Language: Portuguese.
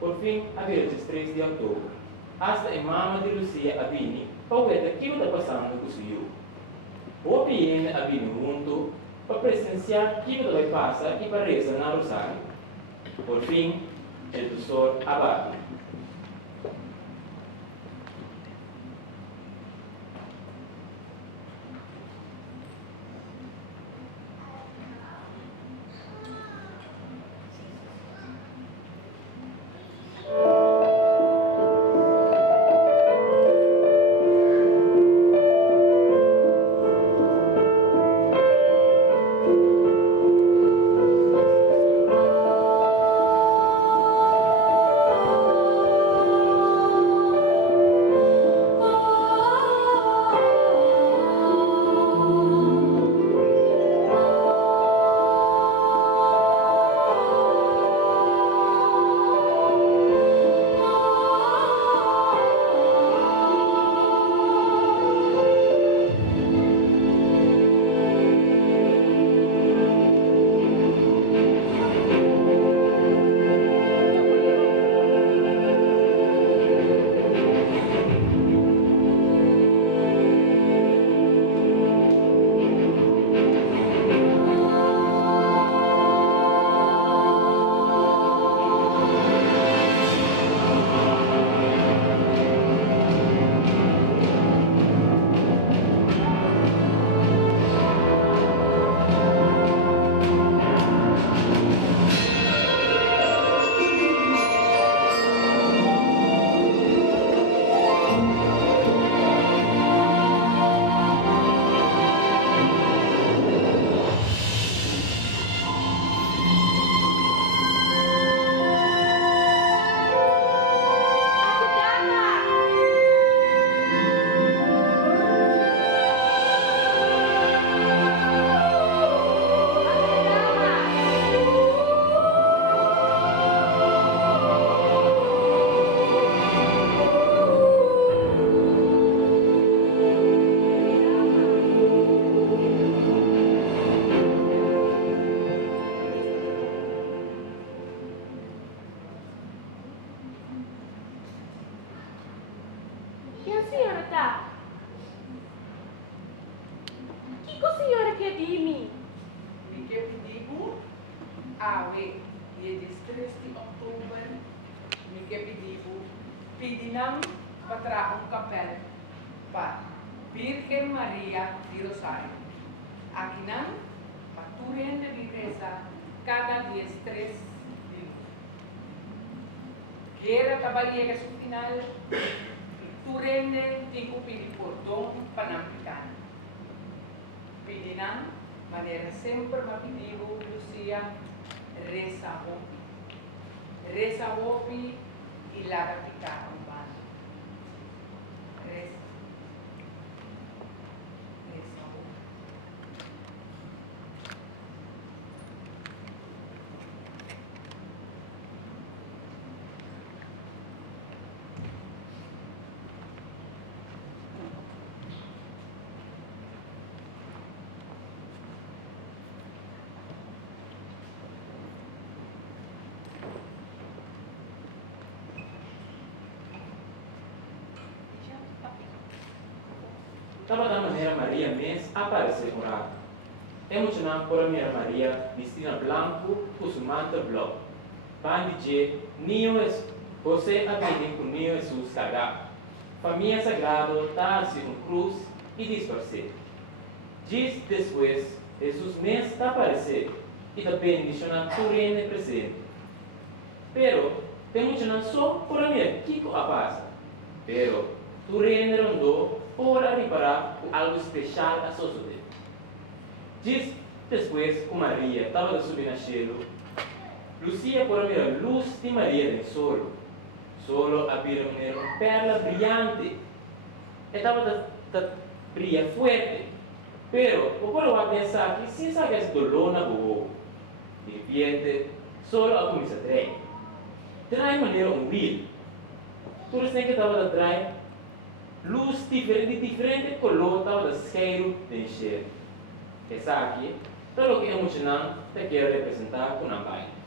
Por fim, havia os 3 de outubro. Hasta a mama de Lucia Abini, para ver o que está passando com o senhor. O PN Abini junto para presenciar o que vai passar e para rezar na Rosário. Por fim, o professor Abadi. E a senhora tá? O que a senhora quer de mim? Me quer pedir awe, dia 13 de outubro, me quer pedir pedinam para capel para Virgen Maria de Rosário. Aqui não, para tu rende de reza cada dia 3 de luz. Quero trabalhar no final, tu rende tico pedir perdão para não pecar. Pedinam, maneira sempre me pediu, Lucia, reza hopi. Reza hopi e larga picar um pano. Reza. Reza hopi. Estava da maneira Maria mesmo aparecer morada. Emocionante por a minha Maria vestida branco com seu manto branco. Para dizer, Nio José Abini com Nio Jesus carregado. Família sagrada está-se cruz e disparcer. Dias depois, Jesus mesmo está aparecer e da bendição turene presente. Pero, emocionante só por a minha Kiko a passa. Pero, turene rondou para reparar algo especial a suceder. Dias depois, com Maria estava a subir no cielo, Lucia por ver a luz de Maria no sol. Solo havia uma perla brilhante. Estava a brilhar forte. Pero, o puedo pensar que se sabe esse dolor na boca, de repente, solo a começar a trair. Trair de maneira humilde. Todos têm que estava a trair luz diferente color estava a esquerdo de encher. Essa aqui, todo o que é emocionante, te quero representar com a baile.